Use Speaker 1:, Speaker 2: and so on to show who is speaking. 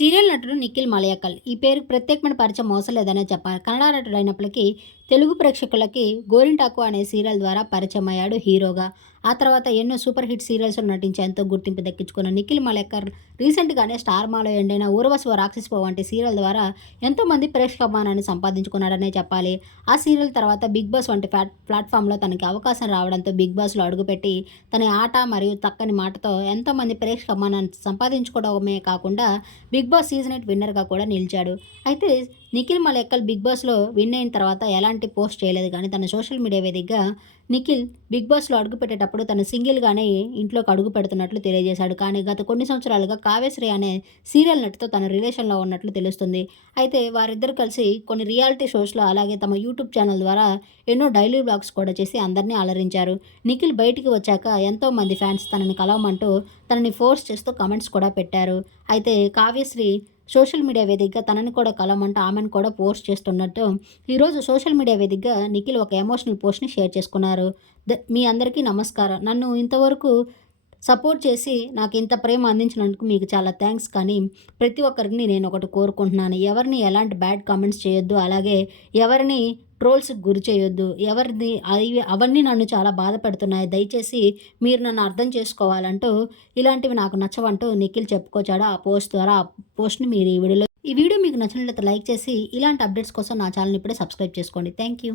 Speaker 1: Serial నటుడు నిఖిల్ మలయకల్. ఈ పేరు ప్రత్యేకమైన పరిచయం అవసరం లేదనే చెప్పాలి. కన్నడ నటుడు అయినప్పటికీ తెలుగు ప్రేక్షకులకి గోరింటాకు అనే సీరియల్ ద్వారా పరిచయం అయ్యాడు హీరోగా. ఆ తర్వాత ఎన్నో సూపర్ హిట్ సీరియల్స్లో నటించి ఎంతో గుర్తింపు దక్కించుకున్న నిఖిల్ మలేకర్ రీసెంట్గానే స్టార్ మాలో ఎండైన ఊర్వశివ రాక్షసిపో వంటి సీరియల్ ద్వారా ఎంతోమంది ప్రేక్షకాభిమానాన్ని సంపాదించుకున్నాడనే చెప్పాలి. ఆ సీరియల్ తర్వాత బిగ్ బాస్ వంటి ఫ్లాట్ ప్లాట్ఫామ్లో తనకి అవకాశం రావడంతో బిగ్ బాస్లో అడుగుపెట్టి తన ఆట మరియు చక్కని మాటతో ఎంతోమంది ప్రేక్షకాభిమానాన్ని సంపాదించుకోవడమే కాకుండా బిగ్ బాస్ సీజన్ ఎయిట్ విన్నర్గా కూడా నిలిచాడు. అయితే నిఖిల్ మలేకల్ బిగ్ బాస్లో విన్ అయిన తర్వాత ఎలాంటి పోస్ట్ చేయలేదు కానీ తన సోషల్ మీడియా వేదికగా నిఖిల్ బిగ్ బాస్లో అడుగుపెట్టేటప్పుడు అప్పుడు తను సింగిల్గానే ఇంట్లోకి అడుగు పెడుతున్నట్లు తెలియజేశాడు. కానీ గత కొన్ని సంవత్సరాలుగా కావ్యశ్రీ అనే సీరియల్ నటితో తన రిలేషన్లో ఉన్నట్లు తెలుస్తుంది. అయితే వారిద్దరు కలిసి కొన్ని రియాలిటీ షోస్లో అలాగే తమ యూట్యూబ్ ఛానల్ ద్వారా ఎన్నో డైలీ బ్లాగ్స్ కూడా చేసి అందరినీ అలరించారు. నిఖిల్ బయటికి వచ్చాక ఎంతో మంది ఫ్యాన్స్ తనని కలవమంటూ తనని ఫోర్స్ చేస్తూ కమెంట్స్ కూడా పెట్టారు. అయితే కావ్యశ్రీ సోషల్ మీడియా వేదికగా తనని కూడా కలమంటూ ఆమెను కూడా పోస్ట్ చేస్తున్నట్టు ఈరోజు సోషల్ మీడియా వేదికగా నిఖిల్ ఒక ఎమోషనల్ పోస్ట్ని షేర్ చేసుకున్నారు. ద మీ అందరికీ నమస్కారం. నన్ను ఇంతవరకు సపోర్ట్ చేసి నాకు ఇంత ప్రేమ అందించినందుకు మీకు చాలా థ్యాంక్స్. కానీ ప్రతి ఒక్కరిని నేను ఒకటి కోరుకుంటున్నాను. ఎవరిని ఎలాంటి బ్యాడ్ కామెంట్స్ చేయొద్దు. అలాగే ఎవరిని ట్రోల్స్కి గురి చేయొద్దు. ఎవరిని అవి అవన్నీ నన్ను చాలా బాధ పెడుతున్నాయి దయచేసి మీరు నన్ను అర్థం చేసుకోవాలంటూ ఇలాంటివి నాకు నచ్చవంటూ నిఖిల్ చెప్పుకోచాడు ఆ పోస్ట్ ద్వారా. ఆ పోస్ట్ని మీరు ఈ వీడియోలో ఈ వీడియో మీకు నచ్చినట్లయితే లైక్ చేసి ఇలాంటి అప్డేట్స్ కోసం నా ఛానల్ ఇప్పుడే సబ్స్క్రైబ్ చేసుకోండి. Thank you